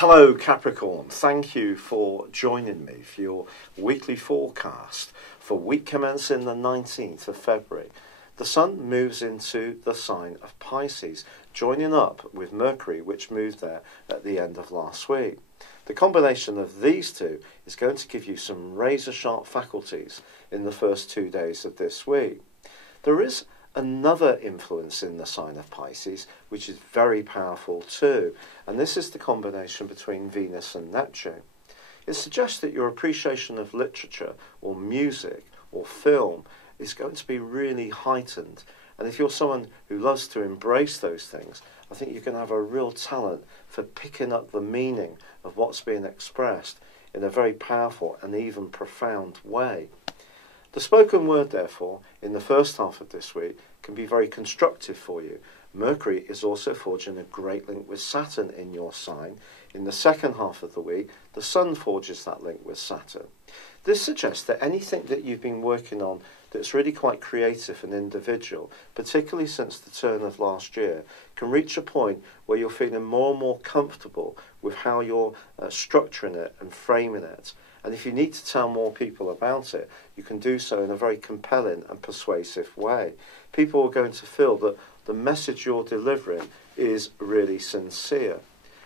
Hello Capricorn, thank you for joining me for your weekly forecast for week commencing the 19th of February. The Sun moves into the sign of Pisces, joining up with Mercury, which moved there at the end of last week. The combination of these two is going to give you some razor-sharp faculties in the first 2 days of this week. There is another influence in the sign of Pisces, which is very powerful too, and this is the combination between Venus and Neptune. It suggests that your appreciation of literature or music or film is going to be really heightened, and if you're someone who loves to embrace those things, I think you're going to have a real talent for picking up the meaning of what's being expressed in a very powerful and even profound way. The spoken word, therefore, in the first half of this week can be very constructive for you. Mercury is also forging a great link with Saturn in your sign. In the second half of the week, the Sun forges that link with Saturn. This suggests that anything that you've been working on that's really quite creative and individual, particularly since the turn of last year, can reach a point where you're feeling more and more comfortable with how you're structuring it and framing it. And if you need to tell more people about it, you can do so in a very compelling and persuasive way. People are going to feel that the message you're delivering is really sincere.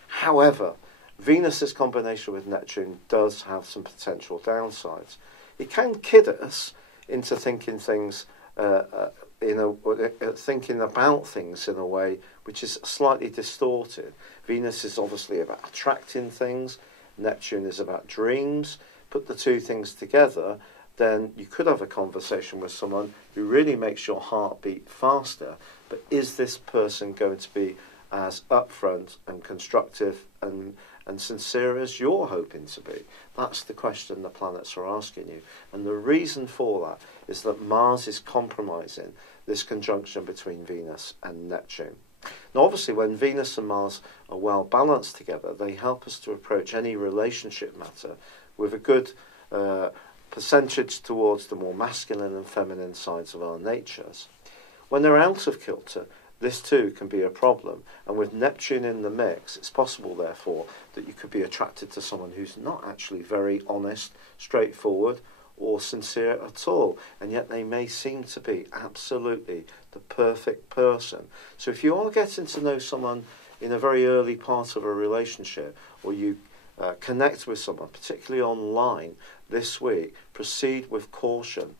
However, Venus's combination with Neptune does have some potential downsides. It can kid us into thinking things, thinking about things in a way which is slightly distorted. Venus is obviously about attracting things. Neptune is about dreams. Put the two things together, then you could have a conversation with someone who really makes your heart beat faster. But is this person going to be as upfront and constructive and sincere as you're hoping to be? That's the question the planets are asking you. And the reason for that is that Mars is compromising this conjunction between Venus and Neptune. Now, obviously, when Venus and Mars are well balanced together, they help us to approach any relationship matter with a good percentage towards the more masculine and feminine sides of our natures. When they're out of kilter, this too can be a problem. And with Neptune in the mix, it's possible, therefore, that you could be attracted to someone who's not actually very honest, straightforward, or sincere at all, and yet they may seem to be absolutely the perfect person. So if you are getting to know someone in a very early part of a relationship, or you connect with someone, particularly online this week, proceed with caution.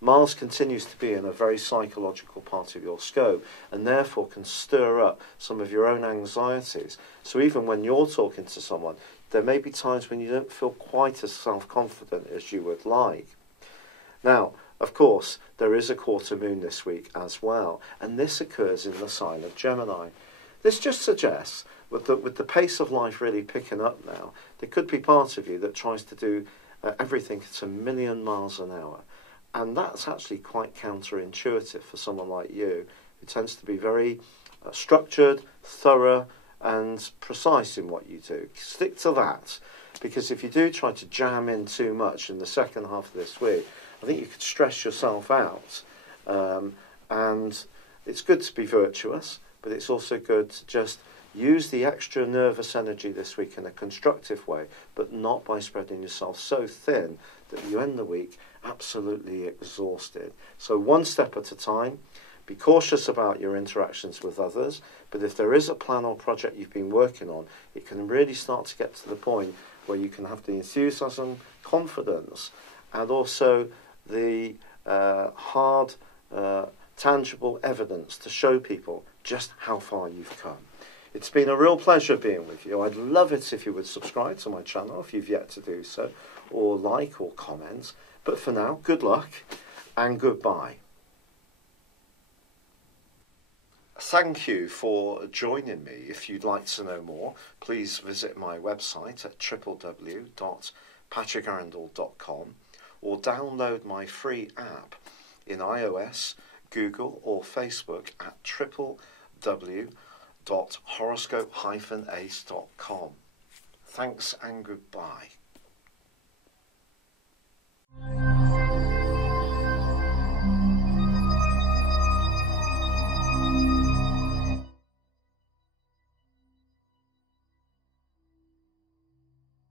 Mars continues to be in a very psychological part of your scope and therefore can stir up some of your own anxieties. So even when you're talking to someone, there may be times when you don't feel quite as self-confident as you would like. Now, of course, there is a quarter moon this week as well, and this occurs in the sign of Gemini. This just suggests with the pace of life really picking up now, there could be part of you that tries to do everything at 1,000,000 miles an hour. And that's actually quite counterintuitive for someone like you, who tends to be very structured, thorough, and precise in what you do. Stick to that, because if you do try to jam in too much in the second half of this week, I think you could stress yourself out. And it's good to be virtuous, but it's also good to just use the extra nervous energy this week in a constructive way, but not by spreading yourself so thin that you end the week absolutely exhausted. So one step at a time. Be cautious about your interactions with others, but if there is a plan or project you've been working on, it can really start to get to the point where you can have the enthusiasm, confidence, and also the hard, tangible evidence to show people just how far you've come. It's been a real pleasure being with you. I'd love it if you would subscribe to my channel if you've yet to do so, or like or comment. But for now, good luck and goodbye. Thank you for joining me. If you'd like to know more, please visit my website at www.patrickarundell.com or download my free app in iOS, Google or Facebook at www.horoscope-ace.com. Thanks and goodbye.